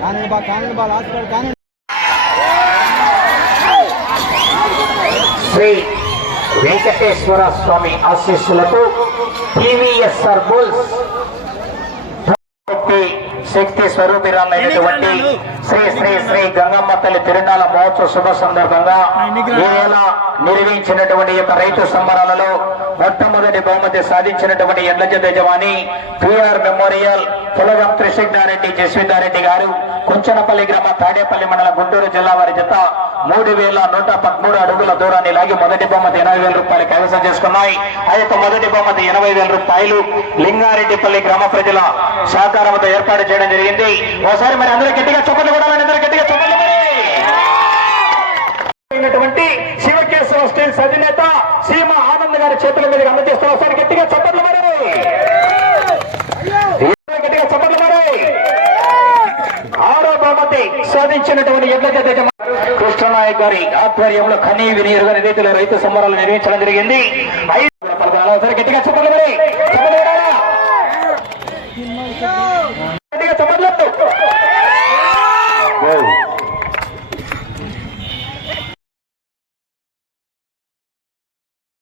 కానండి బా కానండి బా లాస్ట్ కాదు కానండి శ్రీ వెంకటేశ్వర స్వామి ఆశీస్సులతో టీవీఎస్ఆర్ బుల్స్ శక్తి స్వరూపిరాలైనటువంటి శ్రీ శ్రీ శ్రీ గంగమ్మ తల్లి తిరునాళ మహోత్సవ శుభ సందర్భంగా ఈ నెల నిర్వహించినటువంటి యొక్క రైతు సంబరాలలో మొట్టమొదటి సాధించినటువంటి ఎడ్ల యజమాని పిఆర్ మెమోరియల్ పులగం త్రిశిగ్నారెడ్డి జస్వితారెడ్డి గారు కుంచనపల్లి గ్రామ తాడేపల్లి మండలం గుంటూరు జిల్లా వారి జత మూడు వేల నూట పదమూడు అడుగుల దూరాన్ని లాగి మొదటి బహుమతి ఎనభై వేల రూపాయలు కైవసం చేసుకున్నాయి. ఆ యొక్క మొదటి బహుమతి ఎనభై వేల రూపాయలు లింగారెడ్డిపల్లి గ్రామ ప్రజల సహకారంతో ఏర్పాటు చేయడం జరిగింది. ఒకసారి మరి అందరూ గట్టిగా చొప్పలు కూడా అందరూ గట్టిగా చొప్పలు మరి. స్టీల్స్ అధినేత సీమ ఆనంద్ గారి చేతుల మీద అందజేస్తున్న ఒకసారి గట్టిగా చప్పట్లు మరి. గట్టిగా చప్పట్లు మరి. ఆరో బహుమతి సాధించినటువంటి ఎడ్ల జత కృష్ణనాయక్ గారి ఆధ్వర్యంలో కనీ వినియోగ రీతిలో రైతు సంబరాలు నిర్వహించడం జరిగింది. ఐదు గట్టిగా చప్పట్లు మరి. చప్పట్లు